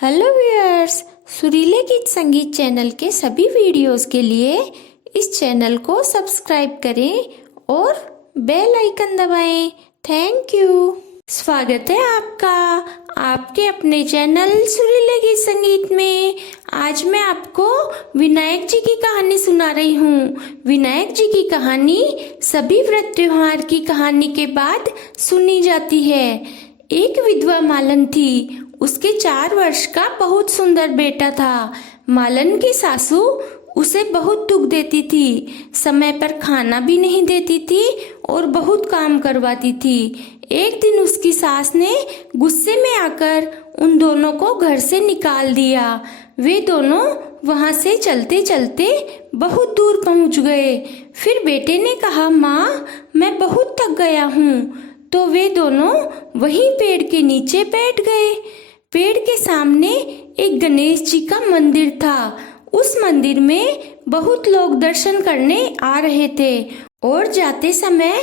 Hello viewers, सुरीले गीत संगीत channel के सभी वीडियोस के लिए इस चैनल को सब्सक्राइब करें और बेल आइकन दबाएं। Thank you. स्वागत है आपका आपके अपने चैनल सुरीले गीत संगीत में। आज मैं आपको विनायक जी की कहानी सुना रही हूँ। विनायक जी की कहानी सभी व्रत त्योहार की कहानी के बाद सुनी जाती है। एक विधवा मालन थी। उसके 4 वर्ष का बहुत सुंदर बेटा था। मालन की सासू उसे बहुत दुख देती थी, समय पर खाना भी नहीं देती थी और बहुत काम करवाती थी। एक दिन उसकी सास ने गुस्से में आकर उन दोनों को घर से निकाल दिया। वे दोनों वहां से चलते चलते बहुत दूर पहुंच गए। फिर बेटे ने कहा, माँ, मैं बहुत थक गया हूँ। तो वे दोनों वहीं पेड़ के नीचे बैठ गए। पेड़ के सामने एक गणेश जी का मंदिर था। उस मंदिर में बहुत लोग दर्शन करने आ रहे थे और जाते समय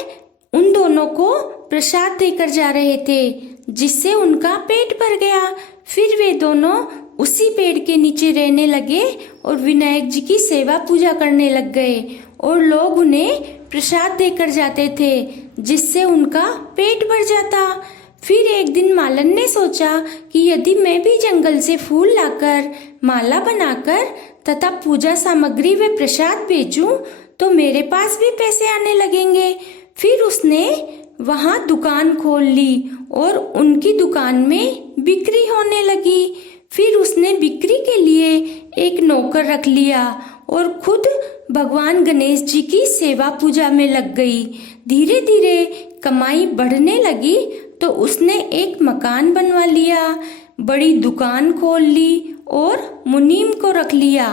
उन दोनों को प्रसाद देकर जा रहे थे, जिससे उनका पेट भर गया। फिर वे दोनों उसी पेड़ के नीचे रहने लगे और विनायक जी की सेवा पूजा करने लग गए और लोग उन्हें प्रसाद देकर जाते थे, जिससे उनका पेट भर जाता। फिर एक दिन मालन ने सोचा कि यदि मैं भी जंगल से फूल लाकर माला बनाकर तथा पूजा सामग्री व प्रसाद बेचूं तो मेरे पास भी पैसे आने लगेंगे। फिर उसने वहां दुकान खोल ली और उनकी दुकान में बिक्री होने लगी। फिर उसने बिक्री के लिए एक नौकर रख लिया और खुद भगवान गणेश जी की सेवा पूजा में लग गई। धीरे धीरे कमाई बढ़ने लगी तो उसने एक मकान बनवा लिया, बड़ी दुकान खोल ली और मुनीम को रख लिया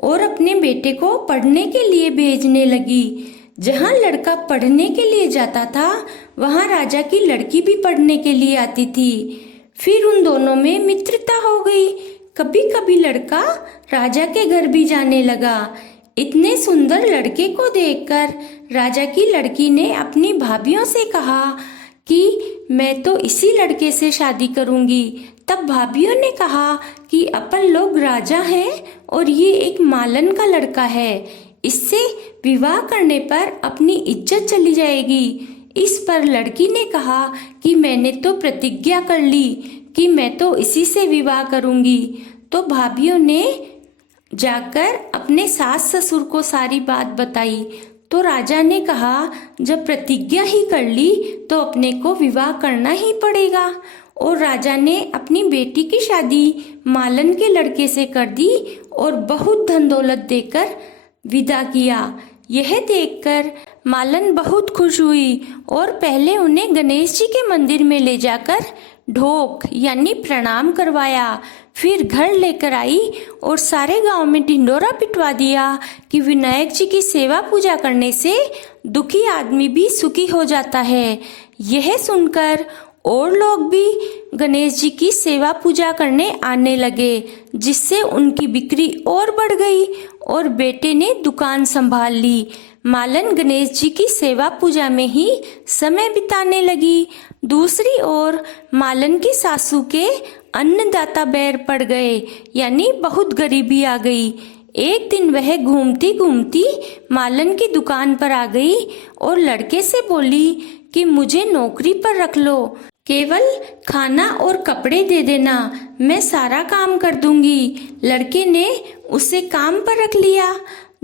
और अपने बेटे को पढ़ने के लिए भेजने लगी। जहाँ लड़का पढ़ने के लिए जाता था वहाँ राजा की लड़की भी पढ़ने के लिए आती थी। फिर उन दोनों में मित्रता हो गई। कभी कभी लड़का राजा के घर भी जाने लगा। इतने सुंदर लड़के को देखकर राजा की लड़की ने अपनी भाभियों से कहा कि मैं तो इसी लड़के से शादी करूंगी। तब भाभियों ने कहा कि अपन लोग राजा हैं और ये एक मालन का लड़का है, इससे विवाह करने पर अपनी इज्जत चली जाएगी। इस पर लड़की ने कहा कि मैंने तो प्रतिज्ञा कर ली कि मैं तो इसी से विवाह करूंगी। तो भाभियों ने जाकर अपने सास ससुर को सारी बात बताई। तो राजा ने कहा, जब प्रतिज्ञा ही कर ली तो अपने को विवाह करना ही पड़ेगा। और राजा ने अपनी बेटी की शादी मालन के लड़के से कर दी और बहुत धन दौलत देकर विदा किया। यह देखकर मालन बहुत खुश हुई और पहले उन्हें गणेश जी के मंदिर में ले जाकर ढोक यानी प्रणाम करवाया। फिर घर लेकर आई और सारे गांव में ढिंडोरा पिटवा दिया कि विनायक जी की सेवा पूजा करने से दुखी आदमी भी सुखी हो जाता है। यह सुनकर और लोग भी गणेश जी की सेवा पूजा करने आने लगे, जिससे उनकी बिक्री और बढ़ गई और बेटे ने दुकान संभाल ली। मालन गणेश जी की सेवा पूजा में ही समय बिताने लगी। दूसरी ओर मालन की सासू के अन्नदाता बैर पड़ गए, यानी बहुत गरीबी आ गई। एक दिन वह घूमती घूमती मालन की दुकान पर आ गई और लड़के से बोली कि मुझे नौकरी पर रख लो, केवल खाना और कपड़े दे देना, मैं सारा काम कर दूंगी। लड़के ने उसे काम पर रख लिया।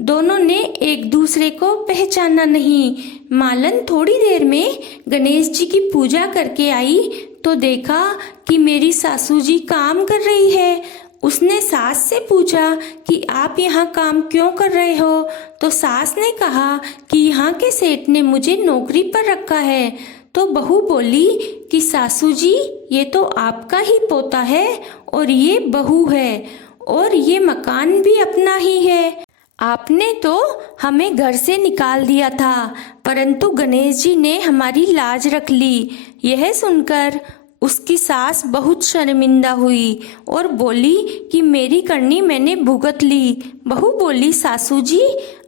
दोनों ने एक दूसरे को पहचाना नहीं। मालन थोड़ी देर में गणेश जी की पूजा करके आई तो देखा कि मेरी सासू जी काम कर रही है। उसने सास से पूछा कि आप यहाँ काम क्यों कर रहे हो? तो सास ने कहा कि यहाँ के सेठ ने मुझे नौकरी पर रखा है। तो बहू बोली कि सासू जी, ये तो आपका ही पोता है और ये बहू है और ये मकान भी अपना ही है। आपने तो हमें घर से निकाल दिया था, परंतु गणेश जी ने हमारी लाज रख ली। यह सुनकर उसकी सास बहुत शर्मिंदा हुई और बोली कि मेरी करनी मैंने भुगत ली। बहू बोली, सासू जी,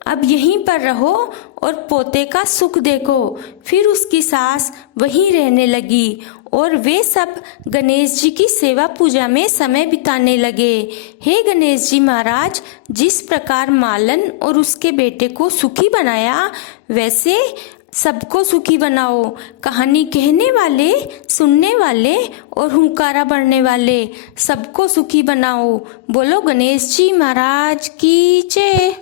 अब यहीं पर रहो और पोते का सुख देखो। फिर उसकी सास वहीं रहने लगी और वे सब गणेश जी की सेवा पूजा में समय बिताने लगे। हे गणेश जी महाराज, जिस प्रकार मालन और उसके बेटे को सुखी बनाया, वैसे सबको सुखी बनाओ। कहानी कहने वाले, सुनने वाले और हुंकारा भरने वाले सबको सुखी बनाओ। बोलो गणेश जी महाराज की जय।